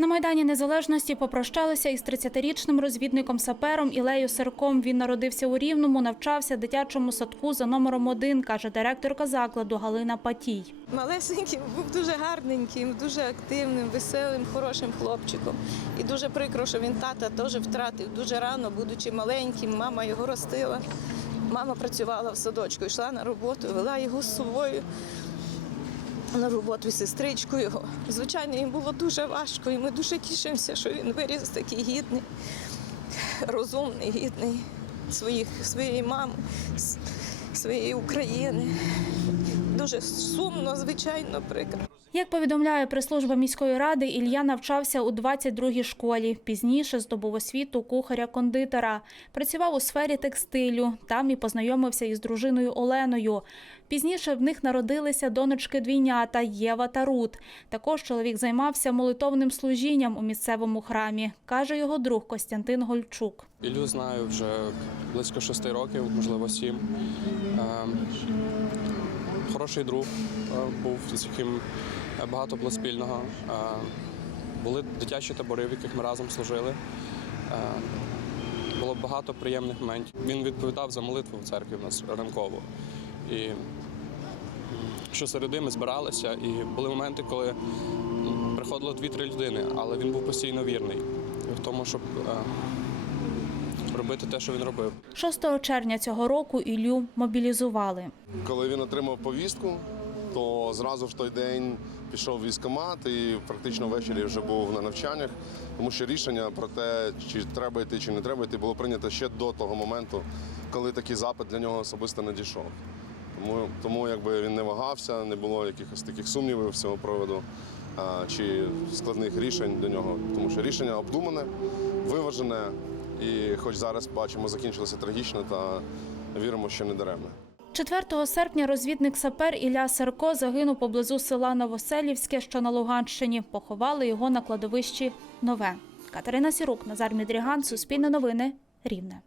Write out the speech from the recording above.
На Майдані Незалежності попрощалися із 30-річним розвідником сапером Ілею Серком. Він народився у Рівному, навчався дитячому садку за номером один, каже директорка закладу Галина Патій. Малесеньким був дуже гарненьким, дуже активним, веселим, хорошим хлопчиком. І дуже прикро, що він тата теж втратив дуже рано, будучи маленьким. Мама його ростила. Мама працювала в садочку, йшла на роботу, вела його з собою на роботу з його. Звичайно, їм було дуже важко, і ми дуже тішимося, що він виріс такий гідний, розумний, гідний своїх, своєї мами, своєї України. Дуже сумно, звичайно, прикро. Як повідомляє прес-служба міської ради, Ілля навчався у 22-й школі. Пізніше здобув освіту кухаря-кондитера. Працював у сфері текстилю. Там і познайомився із дружиною Оленою. Пізніше в них народилися донечки двійнята Єва та Рут. Також чоловік займався молитовним служінням у місцевому храмі, каже його друг Костянтин Гольчук. Ілю знаю вже близько шести років, можливо, сім. Хороший друг е, був, з яким е, багато було спільного. Е, Були дитячі табори, в яких ми разом служили. Було багато приємних моментів. Він відповідав за молитву в церкві в нас ранково. І м, щосереди ми збиралися, і були моменти, коли приходило дві-три людини, але він був постійно вірний в тому, щоб робити те, що він робив. 6 червня цього року Іллю мобілізували. Коли він отримав повістку, то зразу в той день пішов в військкомат і практично ввечері вже був на навчаннях, тому що рішення про те, чи треба йти, чи не треба йти, було прийнято ще до того моменту, коли такий запит для нього особисто не дійшов. Тому, тому якби він не вагався, не було якихось таких сумнівів з цього приводу а, чи складних рішень до нього, тому що рішення обдумане, виважене, і хоч зараз бачимо, закінчилося трагічно, та віримо, що не даремно. 4 серпня розвідник сапер Ілля Серко загинув поблизу села Новоселівське, що на Луганщині. Поховали його на кладовищі Нове. Катерина Сірук, Назар Мідріган, Суспільне новини, Рівне.